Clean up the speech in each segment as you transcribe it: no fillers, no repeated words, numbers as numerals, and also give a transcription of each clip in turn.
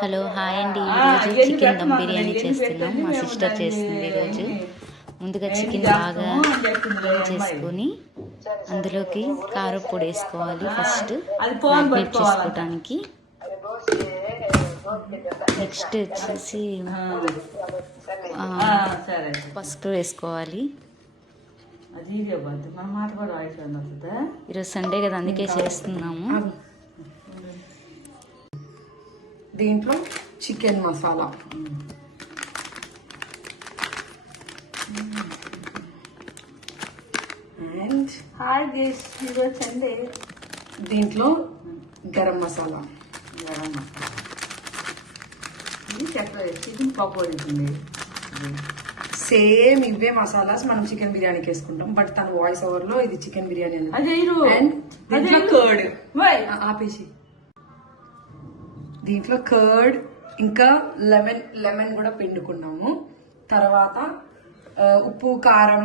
Hello hi అండి. ఈరోజు chicken dum biryani చేస్తున్నాం. మా సిస్టర్ చేస్తుంది ఈరోజు. ముందుగా చికెన్ బాగా క్లీన్ చేసుకొని అందులోకి కారం పొడి వేసుకోవాలి. ఫస్ట్ మ్యారినేట్ చేసుకోవడానికి. నెక్స్ట్ వచ్చేసి పసుపు వేసుకోవాలి. ఈరోజు సండే కదా, అందుకే చేస్తున్నాము. దీంట్లో చికెన్ మసాలా, అండ్ దీంట్లో గరం మసాలా, చికెన్ పకోడీ. సేమ్ ఇవే మసాలాస్ మనం చికెన్ బిర్యానీకి వేసుకుంటాం. బట్ తన వాయిస్ ఓవర్ లో ఇది చికెన్ బిర్యానీ అండ్ దీంట్లో కర్డ్ ఆపేసి, దీంట్లో కర్డ్ ఇంకా లెమన్ కూడా పిండుకున్నాము. తర్వాత ఉప్పు, కారం,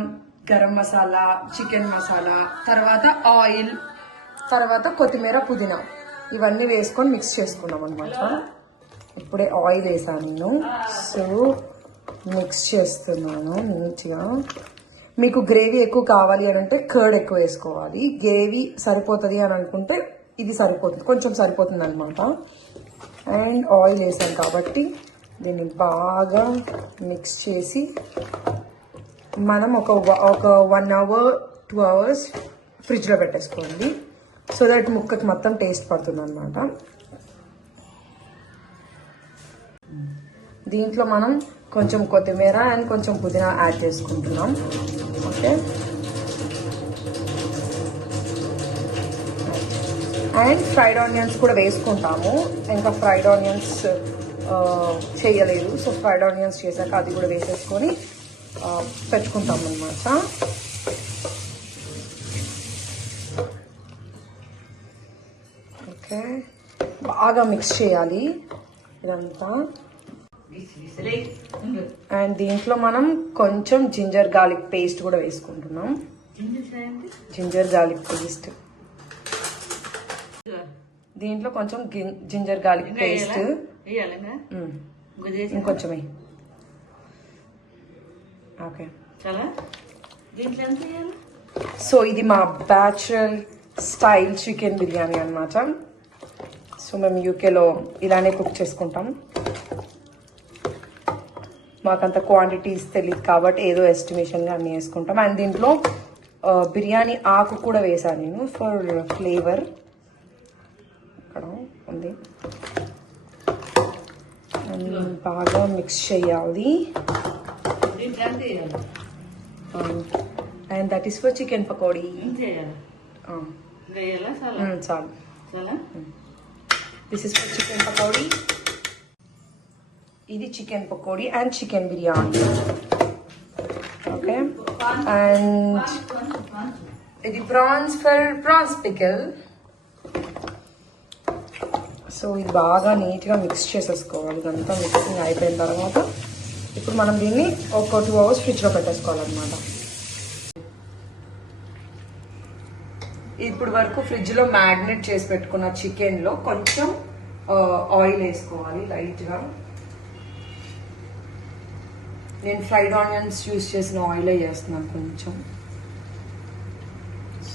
గరం మసాలా, చికెన్ మసాలా, తర్వాత ఆయిల్, తర్వాత కొత్తిమీర, పుదీనా ఇవన్నీ వేసుకొని మిక్స్ చేసుకున్నాం అనమాట. ఇప్పుడే ఆయిల్ వేసాను నేను. సో మిక్స్ చేస్తున్నాను నీట్గా. మీకు గ్రేవీ ఎక్కువ కావాలి అని అంటే కర్డ్ ఎక్కువ వేసుకోవాలి. గ్రేవీ సరిపోతుంది అని అనుకుంటే ఇది సరిపోతుంది, కొంచెం సరిపోతుంది అనమాట. అండ్ ఆయిల్ వేసాం కాబట్టి దీన్ని బాగా మిక్స్ చేసి మనం ఒక 1 hour 2 hours ఫ్రిడ్జ్లో పెట్టేసుకోండి. సో దట్ ముక్కకి మొత్తం టేస్ట్ పడుతుంది అనమాట. దీంట్లో మనం కొంచెం కొత్తిమీర అండ్ కొంచెం పుదీనా యాడ్ చేసుకుంటున్నాం. ఓకే, అండ్ ఫ్రైడ్ ఆనియన్స్ కూడా వేసుకుంటాము. ఇంకా ఫ్రైడ్ ఆనియన్స్ చేయలేదు, సో ఫ్రైడ్ ఆనియన్స్ చేశాక అది కూడా వేసేసుకొని పెట్టుకుంటాం అన్నమాట. ఓకే, బాగా మిక్స్ చేయాలి ఇదంతా. అండ్ దీంట్లో మనం కొంచెం జింజర్ గార్లిక్ పేస్ట్ కూడా వేసుకుంటున్నాం. జింజర్ గార్లిక్ పేస్ట్, దీంట్లో కొంచెం జింజర్ గార్లిక్ పేస్ట్ ఇంకొంచెం. ఓకే, సో ఇది మా బ్యాచులర్ స్టైల్ చికెన్ బిర్యానీ అన్నమాట. సో మేము యూకేలో ఇలానే కుక్ చేసుకుంటాం. మాకంత క్వాంటిటీస్ తెలియదు కాబట్టి ఏదో ఎస్టిమేషన్గా అన్నీ వేసుకుంటాం. అండ్ దీంట్లో బిర్యానీ ఆకు కూడా వేసాను నేను ఫర్ ఫ్లేవర్. ఇక్కడ ఉంది. బాగా మిక్స్ చేయాలి. And that is for chicken pakodi. చాలు. This is for chicken pakodi. ఇది chicken pakodi and chicken biryani. Okay, and ఇది prawns for prawns pickle. So ఇది బాగా నీట్గా మిక్స్ చేసేసుకోవాలి. ఇదంతా మిక్సింగ్ అయిపోయిన తర్వాత ఇప్పుడు మనం దీన్ని ఒక 2 hours ఫ్రిడ్జ్లో పెట్టేసుకోవాలన్నమాట. ఇప్పుడు వరకు ఫ్రిడ్జ్లో మ్యారినేట్ చేసి పెట్టుకున్న చికెన్లో కొంచెం ఆయిల్ వేసుకోవాలి లైట్గా. నేను ఫ్రైడ్ ఆనియన్స్ యూస్ చేసిన ఆయిలే చేస్తున్నాను కొంచెం.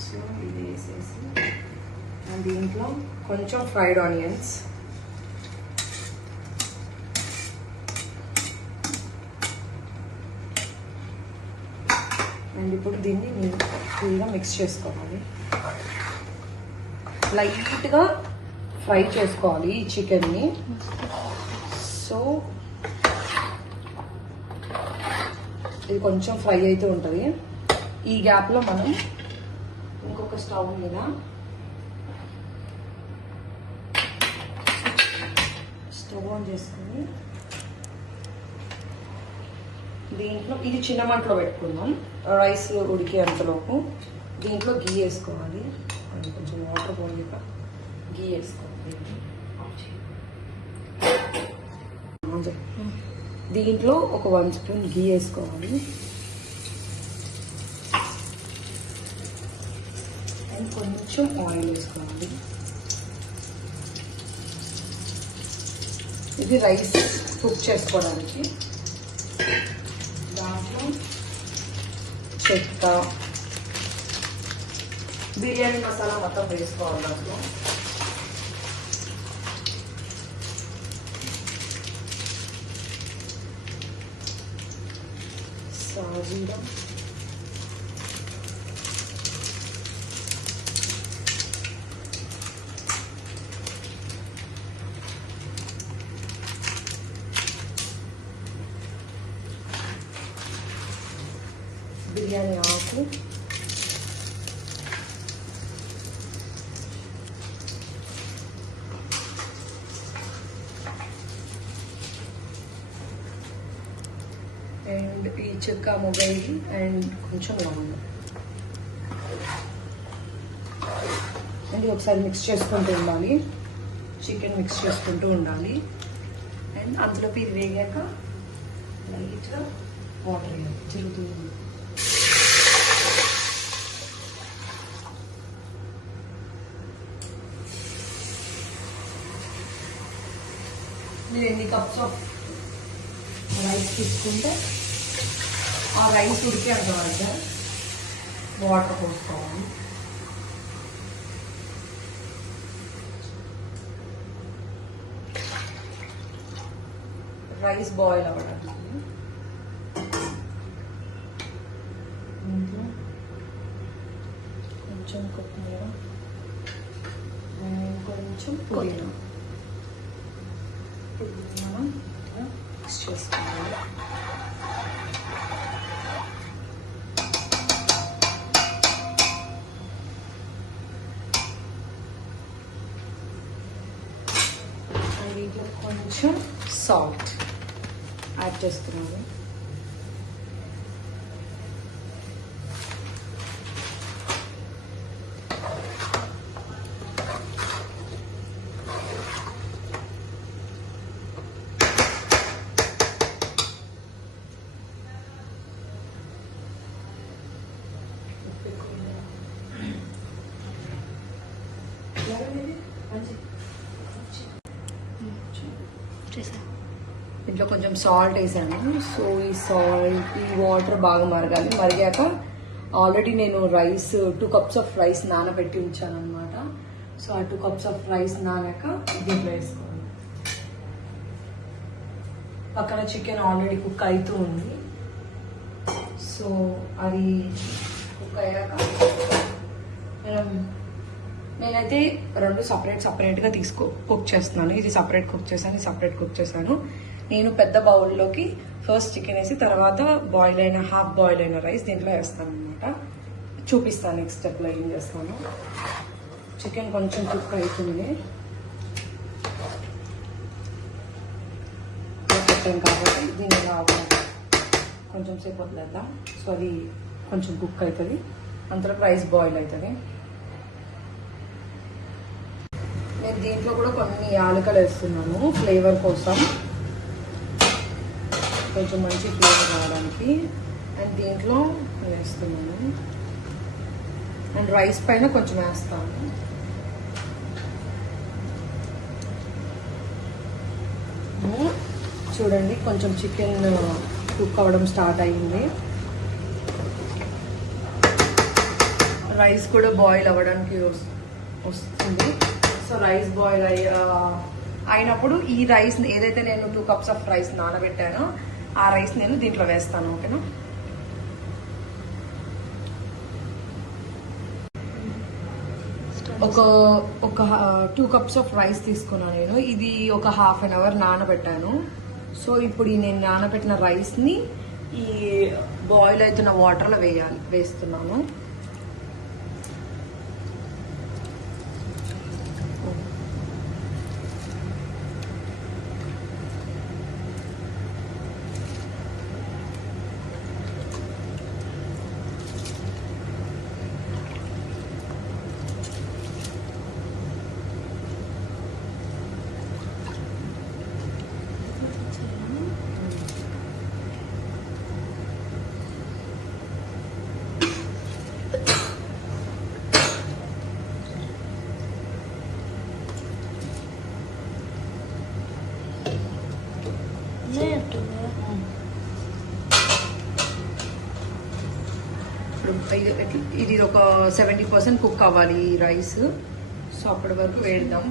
సో ఇది వేసేసి అండ్ దీంట్లో కొంచెం ఫ్రైడ్ ఆనియన్స్, అండ్ ఇప్పుడు దీన్ని ఫుల్గా మిక్స్ చేసుకోవాలి. లైట్గా ఫ్రై చేసుకోవాలి ఈ చికెన్ని. సో ఇది కొంచెం ఫ్రై అయితే ఉంటుంది. ఈ గ్యాప్లో మనం ఇంకొక స్టవ్ మీద స్టవ్ ఆన్ చేసుకొని దీంట్లో ఇది చిన్న మంటలో పెట్టుకుందాం. రైస్ ఉడికే అంతలోపు దీంట్లో గీ వేసుకోవాలి. అది కొంచెం వాటర్ పోయాక గీ వేసుకోవాలి. దీంట్లో ఒక 1 స్పూన్ గీ వేసుకోవాలి. అండ్ కొంచెం ఆయిల్ వేసుకోవాలి. ఇది రైస్ కుక్ చేసుకోవడానికి. దాంట్లో చెక్క, బిర్యానీ మసాలా మొత్తం వేసుకోవాలి. దాంట్లో సాజీరా, బిర్యానీ ఆకు, అండ్ ఈ చెక్క మొగలి అండ్ కొంచెం లవంగం. అండ్ ఒకసారి మిక్స్ చేసుకుంటూ ఉండాలి. చికెన్ మిక్స్ చేసుకుంటూ ఉండాలి. అండ్ అందులోకి ఇది వేగాక లైట్గా వాటర్ వేయాలి. జరుగుతుంది. మీరు ఎన్ని కప్స్ ఆఫ్ రైస్ తీసుకుంటే ఆ రైస్ ఉడికేంత వరకు వాటర్ పోసుకోవాలి. రైస్ బాయిల్ అవ్వడానికి కొంచెం కొత్తిమీర, కొంచెం పుదీనా మిక్స్ చేసుకోవాలి. వీటిలో కొంచెం సాల్ట్ యాడ్ చేస్తున్నాను. ఇంట్లో కొంచెం సాల్ట్ వేసాను. సో ఈ వాటర్ బాగా మరగాలి. మరిగాక ఆల్రెడీ నేను రైస్ 2 కప్స్ ఆఫ్ రైస్ నానబెట్టి ఉంచాను అనమాట. సో ఆ 2 కప్స్ ఆఫ్ రైస్ నానాక దీంట్లో వేసుకోవాలి. పక్కన చికెన్ ఆల్రెడీ కుక్ అవుతూ ఉంది. సో అది కుక్ అయ్యాక నేనైతే 2 సపరేట్గా కుక్ చేస్తున్నాను. ఇది సపరేట్ కుక్ చేశాను, ఇది సపరేట్ కుక్ చేశాను. నేను పెద్ద బౌల్లోకి ఫస్ట్ చికెన్ వేసి తర్వాత హాఫ్ బాయిల్ అయిన రైస్ దీంట్లో వేస్తాను అనమాట. చూపిస్తాను నెక్స్ట్ స్టెప్లో ఏం చేస్తాను. చికెన్ కొంచెం కుక్ అవుతుంది పెట్టాం కాబట్టి దీన్ని కొంచెం సేపు వదిలేద్దాం. సో అది కొంచెం కుక్ అవుతుంది, అంతలో రైస్ బాయిల్ అవుతుంది. నేను దీంట్లో కూడా కొన్ని యాలకలు వేస్తున్నాను ఫ్లేవర్ కోసం, కొంచెం మంచి ఫ్లేవర్ రావడానికి. అండ్ దీంట్లో వేస్తున్నాను. అండ్ రైస్ పైన కొంచెం వేస్తాను. చూడండి కొంచెం చికెన్ కుక్ అవ్వడం స్టార్ట్ అయ్యింది. రైస్ కూడా బాయిల్ అవ్వడానికి వస్తుంది. సో రైస్ బాయిల్ అయినప్పుడు ఈ రైస్ ఏదైతే నేను 2 కప్స్ ఆఫ్ రైస్ నానబెట్టానో ఆ రైస్ నేను దీంట్లో వేస్తాను. ఓకేనా? ఒక 2 కప్స్ ఆఫ్ రైస్ తీసుకున్నాను నేను. ఇది ఒక హాఫ్ అన్ అవర్ నానబెట్టాను. సో ఇప్పుడు ఈ నేను నానబెట్టిన రైస్ని ఈ బాయిల్ అవుతున్న వాటర్లో వేస్తున్నాను. ఇప్పుడు ఇది ఒక 70% కుక్ అవ్వాలి ఈ రైస్. సో అప్పటి వరకు వేద్దాం.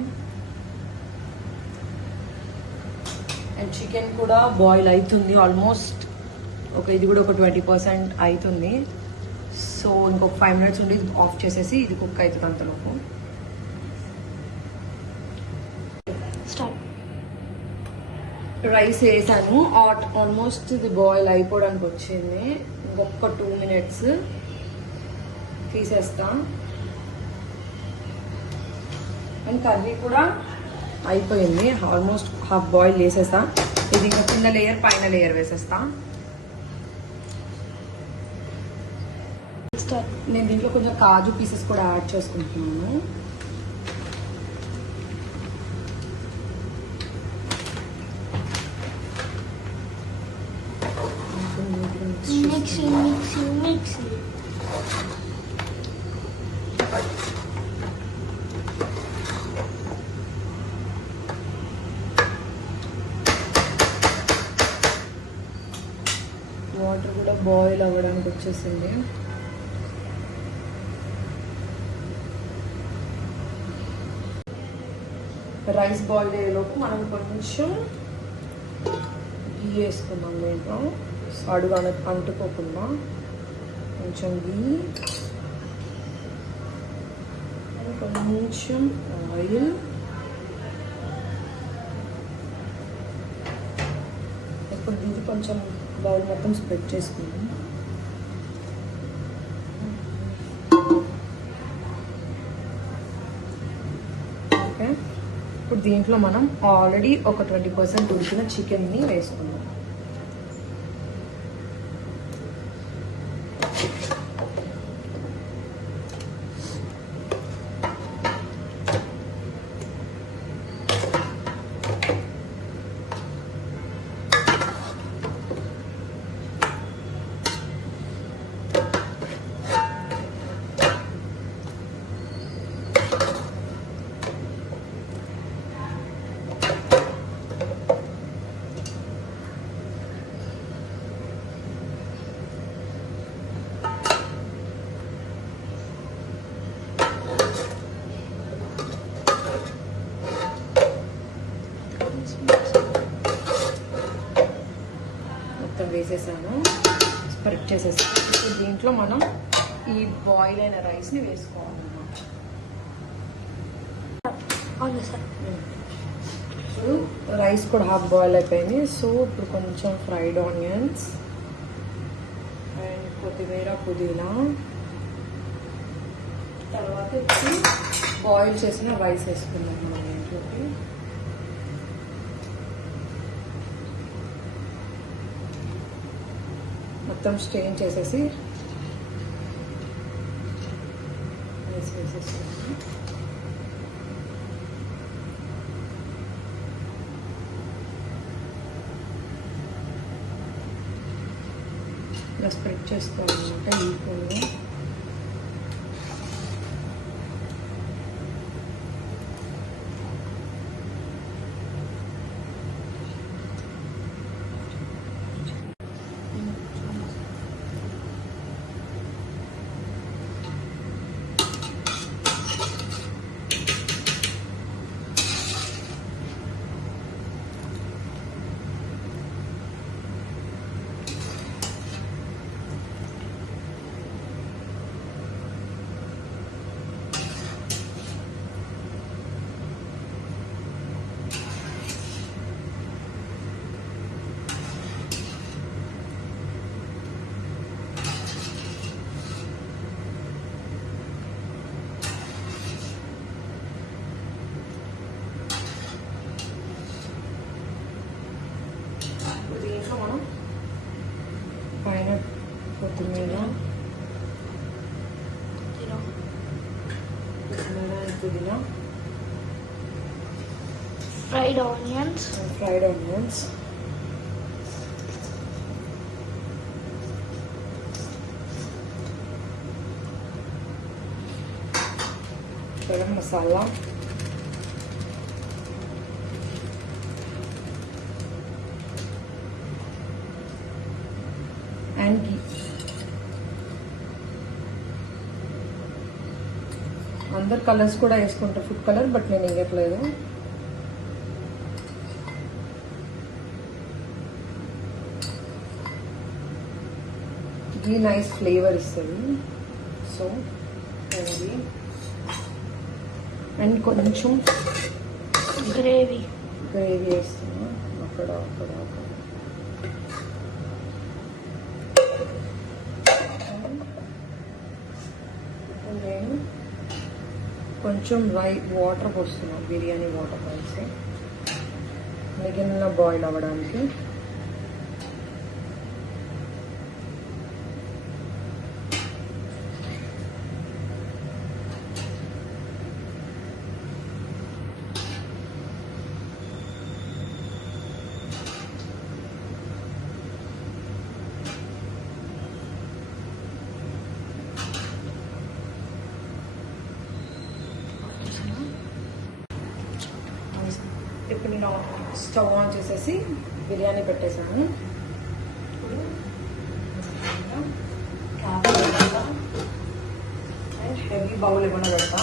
అండ్ చికెన్ కూడా బాయిల్ అవుతుంది ఆల్మోస్ట్. ఇది కూడా ఒక 20% అవుతుంది. సో ఇంకొక 5 minutes ఉండి ఆఫ్ చేసేసి ఇది కుక్ అవుతుంది అంతలోపు. రైస్ వేసాను, ఆల్మోస్ట్ ఇది బాయిల్ అయిపోవడానికి వచ్చింది. ఇంకొక 2 minutes తీసేస్తా. అండ్ కర్రీ కూడా అయిపోయింది, ఆల్మోస్ట్ హాఫ్ బాయిల్ వేసేస్తా. ఇది ఇంకా కింద లేయర్ పైన లేయర్ వేసేస్తా. నేను దీంట్లో కొంచెం కాజు పీసెస్ కూడా యాడ్ చేసుకుంటున్నాను. వాటర్ కూడా బాయిల్ అవ్వడానికి వచ్చేసింది. రైస్ బాయిల్ అయ్యేలోపు మనం కొంచెం గీ వేసుకుందాం. దీంట్లో అడుగు అంటుకోకుండా కొంచెం గీ, కొంచెం ఆయిల్, ఇప్పుడు దీన్ని కొంచెం బౌల్ మొత్తం స్ప్రెడ్ చేసుకుందాం. ఓకే, ఇప్పుడు దీంట్లో మనం ఆల్రెడీ ఒక 20% ఉడికిన చికెన్ని వేసుకుందాం. మొత్తం వేసేసాను, స్ప్రెడ్ చేసేసాను. ఇప్పుడు దీంట్లో మనం ఈ బాయిల్ అయిన రైస్ని వేసుకోవాలన్నమాట. ఇప్పుడు రైస్ కూడా హాఫ్ బాయిల్ అయిపోయింది. సో ఇప్పుడు కొంచెం ఫ్రైడ్ ఆనియన్స్ అండ్ కొత్తిమీర, పుదీనా, తర్వాత ఇప్పుడు బాయిల్ చేసిన రైస్ వేసుకుందాం మనం దీంట్లోకి. మొత్తం స్ట్రెయిన్ చేసేసి రైస్ వేసేసుకుందాం. ఇలా స్ప్రెడ్ చేసుకోవాలన్నమాట ఈక్వల్గా. పైన కొత్తిమీర, పుదీనా, fried onions, garam masala, and ghee. అందరు కలర్స్ కూడా వేసుకుంటారు, ఫుడ్ కలర్, బట్ నేను వేయట్లేదు. ఇది నైస్ ఫ్లేవర్ ఇస్తుంది. సో అది అండ్ కొంచెం Gravy. గ్రేవీ వేస్తున్నా అక్కడ అక్కడ అక్కడ. ఇప్పుడు నేను కొంచెం వాటర్ పోస్తున్నాను, బిర్యానీ వాటర్ కలిసి మిగిలిన బాయిల్ అవ్వడానికి. ఇప్పుడు నేను స్టవ్ ఆన్ చేసేసి బిర్యానీ పెట్టేసాను. అండ్ హెవీ బౌల్ ఏమైనా పెడతా,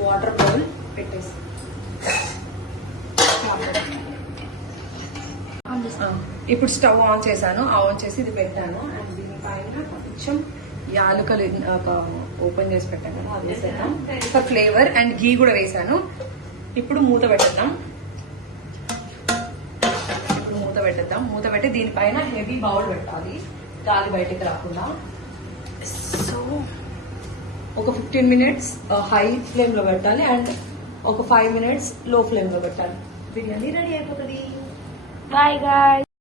వాటర్ బౌల్ పెట్టేసి ఇప్పుడు స్టవ్ ఆన్ చేశాను. ఆన్ చేసి ఇది పెట్టాను. అండ్ దీనిపైన కొంచెం యాలకలు ఓపెన్ చేసి పెట్టాను కదా, అది వేసేద్దాం ఫర్ ఫ్లేవర్. అండ్ ఘీ కూడా వేసాను. ఇప్పుడు మూత పెట్టేద్దాం. మూత పెట్టి దీనిపైన హెవీ బౌల్ పెట్టాలి, గాలి బయటికి రాకుండా. సో ఒక 15 minutes హై ఫ్లేమ్ లో పెట్టాలి అండ్ ఒక 5 minutes లో ఫ్లేమ్ లో పెట్టాలి. బిర్యానీ రెడీ అయిపోతుంది. Bye guys.